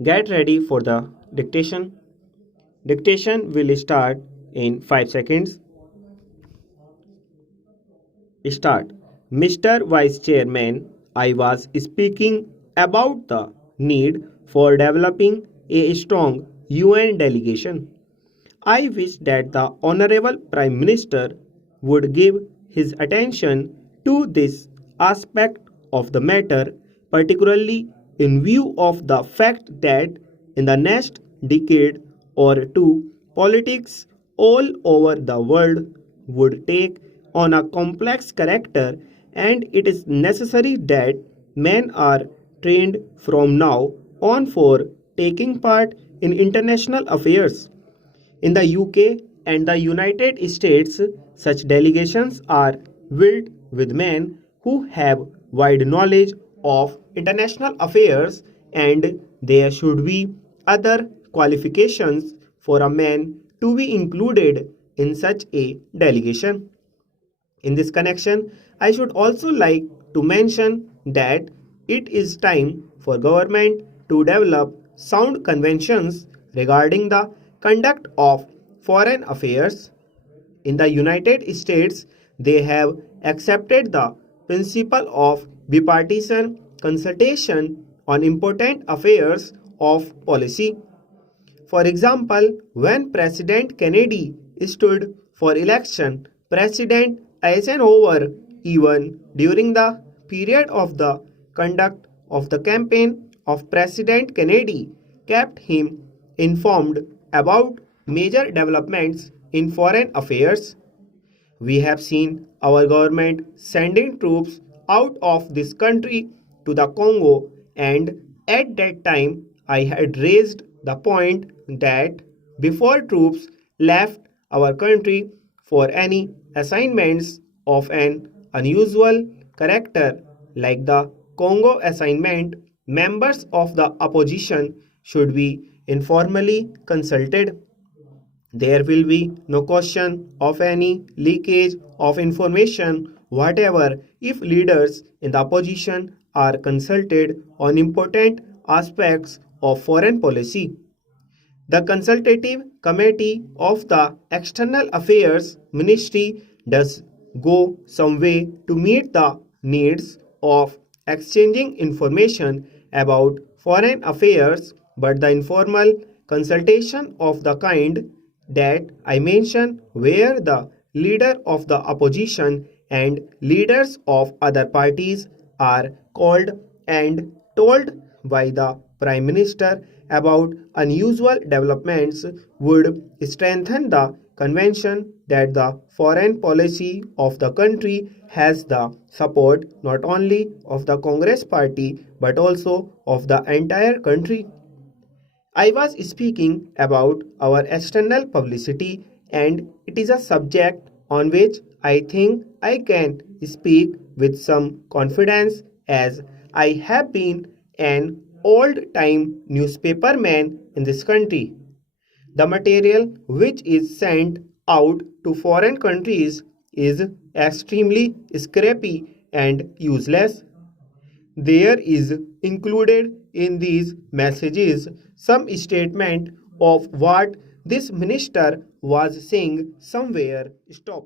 Get ready for the dictation. Dictation will start in 5 seconds. Start. Mr. Vice Chairman, I was speaking about the need for developing a strong UN delegation. I wish that the Honorable Prime Minister would give his attention to this aspect of the matter, particularly in view of the fact that in the next decade or two, politics all over the world would take on a complex character, and it is necessary that men are trained from now on for taking part in international affairs. In the UK and the United States, such delegations are filled with men who have wide knowledge of international affairs, and there should be other qualifications for a man to be included in such a delegation. In this connection, I should also like to mention that it is time for government to develop sound conventions regarding the conduct of foreign affairs. In the United States, they have accepted the principle of bipartisan consultation on important affairs of policy. For example, when President Kennedy stood for election, President Eisenhower, even during the period of the conduct of the campaign of President Kennedy, kept him informed about major developments in foreign affairs. We have seen our government sending troops out of this country to the Congo, and at that time I had raised the point that before troops left our country for any assignments of an unusual character like the Congo assignment, members of the opposition should be informally consulted. There will be no question of any leakage of information whatever if leaders in the opposition are consulted on important aspects of foreign policy. The Consultative Committee of the External Affairs Ministry does go some way to meet the needs of exchanging information about foreign affairs, but the informal consultation of the kind that I mentioned, where the leader of the opposition and leaders of other parties are called and told by the Prime Minister about unusual developments, would strengthen the convention that the foreign policy of the country has the support not only of the Congress party but also of the entire country. I was speaking about our external publicity, and it is a subject on which I think I can speak with some confidence, as I have been an old time newspaperman in this country. The material which is sent out to foreign countries is extremely scrappy and useless. There is included in these messages some statement of what this minister was saying somewhere. Stop.